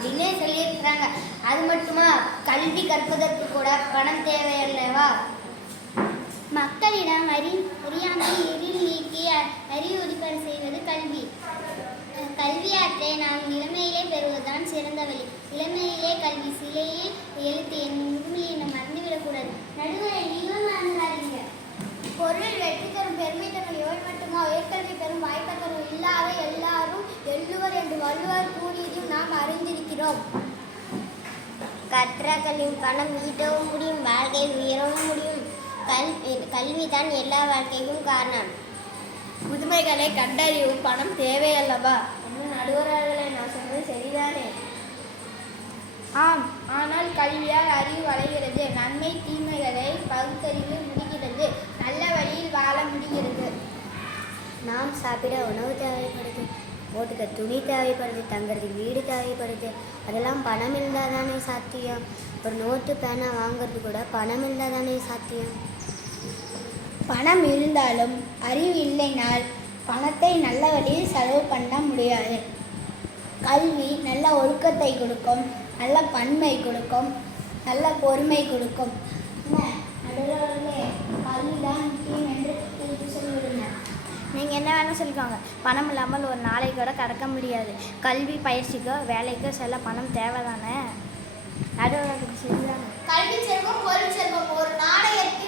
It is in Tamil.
அப்படின்னு சொல்லியிருக்கிறாங்க. அது மட்டுமா, கல்வி கற்பதற்கு கூட பணம் தேவையல்லவா? மக்களிடம் அறியாமை இருள் நீக்கி அறிவுறுப்ப செய்வது கல்வி. கல்வியாற்றை நாம் இளமையிலே பெறுவதுதான் சிறந்த வழி. இளமையிலே கல்வி சிலையில் எழுத்து என் முதுமையை நாம் மறந்துவிடக்கூடாது. நடுவரை நீங்களும் மறந்துடாதீங்க. பொருள் வெற்றி தரும் பெருமை தரும் இவை மட்டுமா, உயர்கல்வி பெறும் வாய்ப்பு தரும் இல்லாத எல்லாரும் எள்ளுவர் என்று வள்ளுவர் கூறியதையும் நாம் அறிந்திருக்கிறோம். கற்ற கல்வியின் பணம் ஈட்டவும் முடியும், வாழ்க்கை உயரவும் முடியும். கல்விதான் எல்லா வாழ்க்கைக்கும் காரணம். புதுமைகளை கண்டறிவும் பணம் தேவையல்லவா? என்று நடுவர்களே, நான் சொன்னது சரிதானே? ஆம், ஆனால் கல்வியால் அறிவு வளைகிறது. நன்மை தீமைகளை பகுத்தறிவு முடிகிறது. நல்ல வழியில் வாழ முடிகிறது. நாம் சாப்பிட உணவு தேவைப்படுது, போட்டுக்க துணி தேவைப்படுது, தங்கிறதுக்கு வீடு தேவைப்படுது. அதெல்லாம் பணம் இருந்தால் தானே சாத்தியம். ஒரு நோட்டு பேனா வாங்கிறது கூட பணம் இருந்தால் தானே சாத்தியம். பணம் இருந்தாலும் அறிவு இல்லைனால் பணத்தை நல்ல வழியில் செலவு பண்ண முடியாது. கல்வி நல்ல ஒழுக்கத்தை கொடுக்கும், நல்ல பன்மை கொடுக்கும், நல்ல பொறுமை கொடுக்கும். கல்விதான் முக்கியம் என்று சொல்லிவிடுங்க. நீங்கள் என்ன வேணால் சொல்லிக்கோங்க, பணம் இல்லாமல் ஒரு நாளை கூட கடக்க முடியாது. கல்வி பயிற்சிக்கோ வேலைக்கோ செல்ல பணம் தேவை தானே. நடுவர்களுக்கு சரிதானே? கல்வி செல்வம் பொருள் செல்வம். ஒரு நாணயத்தை